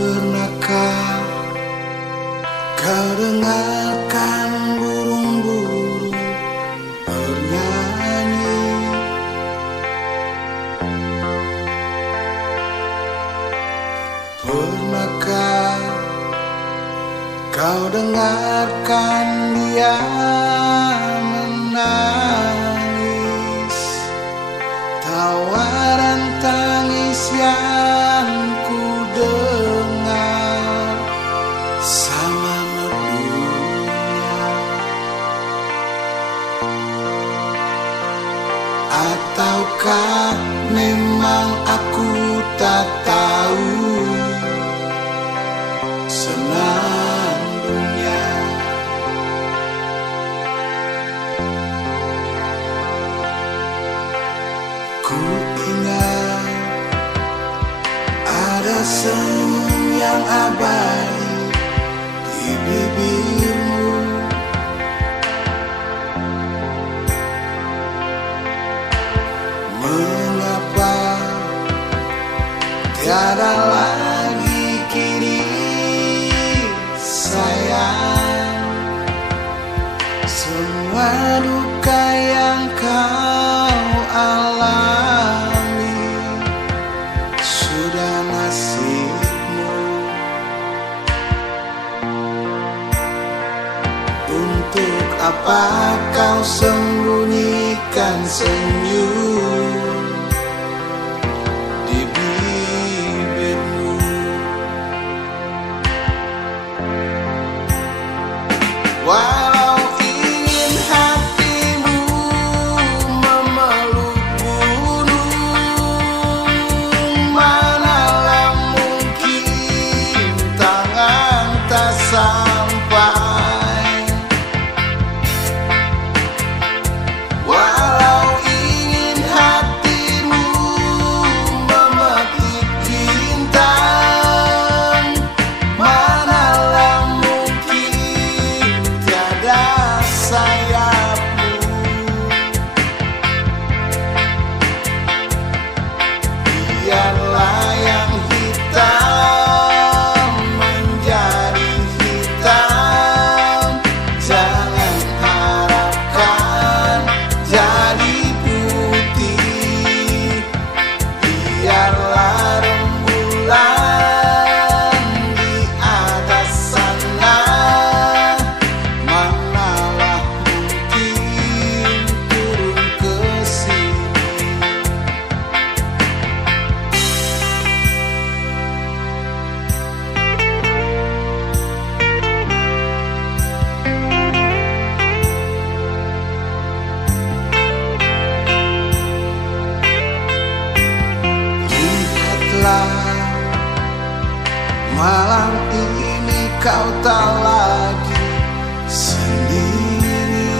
Pernahkah kau dengarkan burung-burung bernyanyi? Pernahkah kau dengarkan dia menangis? Tawa dan tangis yang ku dengar sama merdunya. Ataukah memang aku tak tahu senandungnya? Ku ingat ada senyum yang abadi di bibirmu. Mengapa tiada lagi kini sayang? Semua duka yang kau alami sudah nasibmu. Untuk apa kau sembunyikan senyum di bibirmu? Walau ingin hatimu memeluk gunung, manalah mungkin tangan tak sampai. Walau ingin hatimu memetik bintang, manalah mungkin tiada sayapmu. Biarlah yang hitam menjadi hitam, jangan harapkan jadi putih. Biarlah rembulan di atas sana, manalah mungkin turun ke sini. Lihatlah, malam ini kau tak lagi sendiri.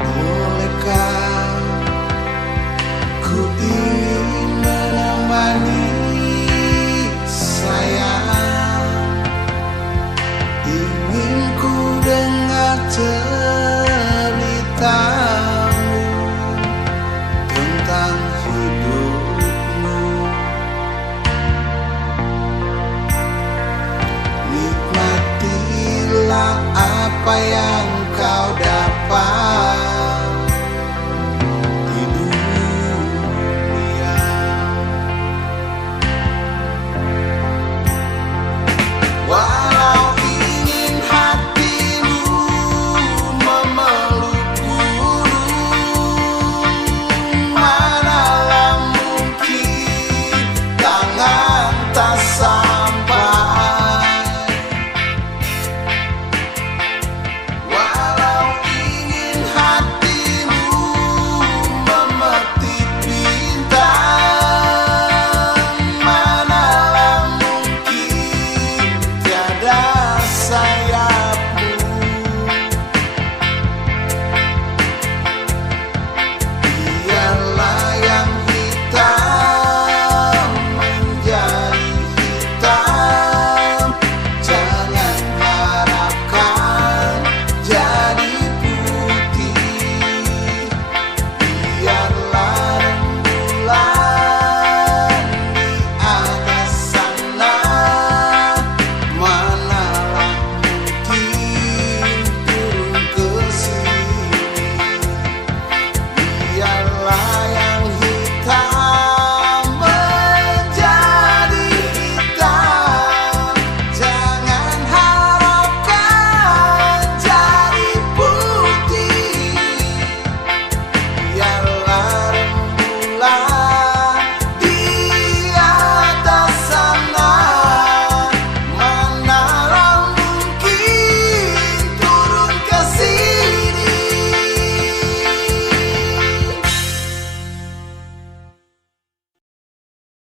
Bolehkah ku ingin menemani sayang? Ingin ku dengar ceritamu tentang hidupmu. Nikmatilah apa yang kau dapat.